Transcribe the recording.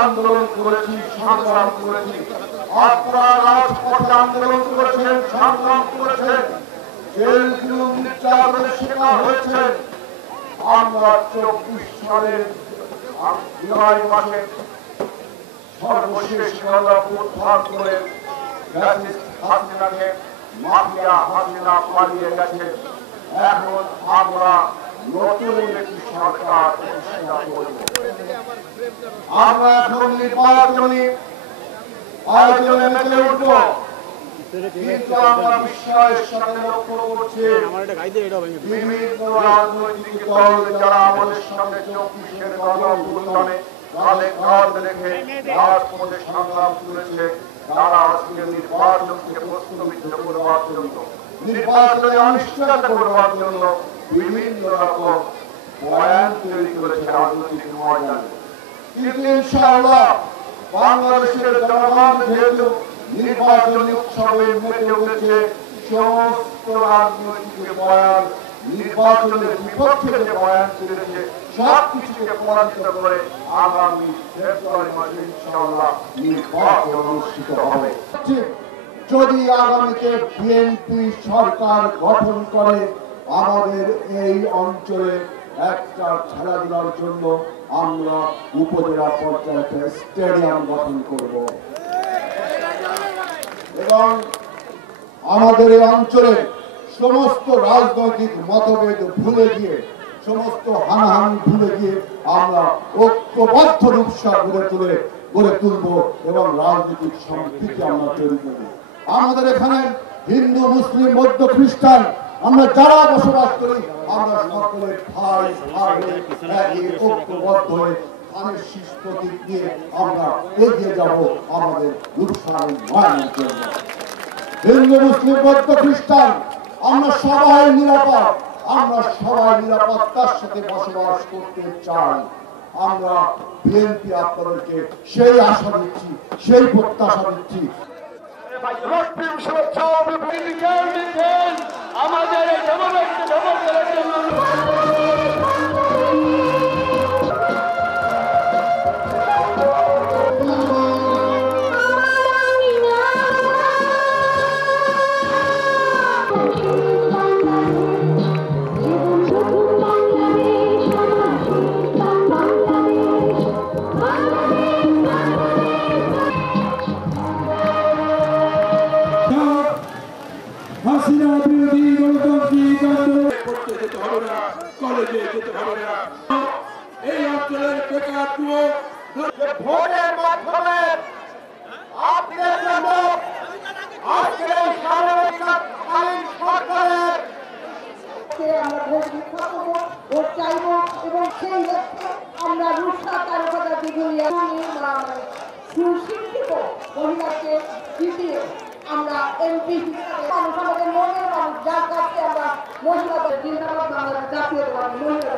আন্দোলন করেছি, সংগ্রাম করেছি। আপনারা রাজপথে আন্দোলন করেছেন, সংগ্রাম করেছেন, জেল জুলুম নির্যাতনের শিকার হয়েছে। আমরা 24 সালের জুলাই মাসে সর্বশেষ উদ্ধার করে হাসিনাকে মাফিয়া হাসিনা পালিয়ে গেছে। এখন আমরা নতুন একটি সরকার প্রতিষ্ঠা করব। আমরা এখন নির্বাচনী আয়োজনে মেতে উঠব, কিন্তু আমরা বিশ্বাসের সাথে লক্ষ্য করছি বিভিন্ন রাজনৈতিক দল যারা আমাদের সাথে 24-এর গণঅভ্যুত্থানে কাঁধে কাঁধ রেখে রাজপথে সংগ্রাম করেছে, তারা আজকে নির্বাচনকে প্রশ্নবিদ্ধ করবার জন্য, নির্বাচনে অনিশ্চয়তা করবার জন্য বিভিন্ন রকম বয়ান তৈরি করেছে রাজনৈতিক ময়দানে। কিন্তু ইনশাআল্লাহ বাংলাদেশের জনগণ যেহেতু নির্বাচনী উৎসবে মেতে উঠেছে, সমস্ত রাজনৈতিক বয়ান, নির্বাচনের বিপক্ষে যে বয়ান তুলেছে, সবকিছুকে পরাজিত করে আগামী ফেব্রুয়ারি মাসে ইনশাআল্লাহ নির্বাচন অনুষ্ঠিত হবে। যদি আগামীতে বিএনপি সরকার গঠন করে, আমাদের এই অঞ্চলে একটা খেলাধুলার জন্য আমরা উপজেলা পর্যায়ে স্টেডিয়াম গঠন করব এবং আমাদের এই অঞ্চলে সমস্ত রাজনৈতিক মতভেদ ভুলে গিয়ে, সমস্ত হানাহানি ভুলে গিয়ে আমরা ঐক্যবদ্ধ রূপসা গড়ে তুলব এবং রাজনৈতিক সম্প্রীতি আমরা তৈরি করব। আমাদের এখানে হিন্দু, মুসলিম, বৌদ্ধ, খ্রিস্টান আমরা যারা বসবাস করি, আমরা সকলের ভাই ভাই ঐক্যবদ্ধ হয়ে ধানের শীষ প্রতীক দিয়ে আমরা এগিয়ে যাব আমাদের রূপসার মায়ের জন্য। হিন্দু, মুসলিম, বৌদ্ধ, খ্রিস্টান আমরা সবাই নিরাপদ, আমরা সবাই নিরাপত্তার সাথে বসবাস করতে চাই। আমরা বিএনপি আপনাদেরকে সেই আশা দিচ্ছি, সেই প্রত্যাশা দিচ্ছি। আমাদের এই সমাবেশকে সফল করার জন্য হাসিনা বিরোধী গণতান্ত্রিক আন্দোলন করতে যেতে হবে না, কলেজে যেতে হবে না। এই অঞ্চলের বেকার ভোটের মাধ্যমে আপনাদের জন্য আজকের এই সামরিককালীন সরকারের আমরা ভোট ভিক্ষা করবো, ভোট চাইবো এবং সেই লক্ষ্যে আমরা রূপসা তারকাদার বিজয়ী সুশিক্ষিত মহিলাকে জিতিয়ে আমরা এমপি হিসাবে মানুষ, আমাদের মনের মানুষ, যার কাছে আমরা মহিলাদের জিন্দাবাদ বাংলাদেশ জাতীয়তাবাদী মহিলা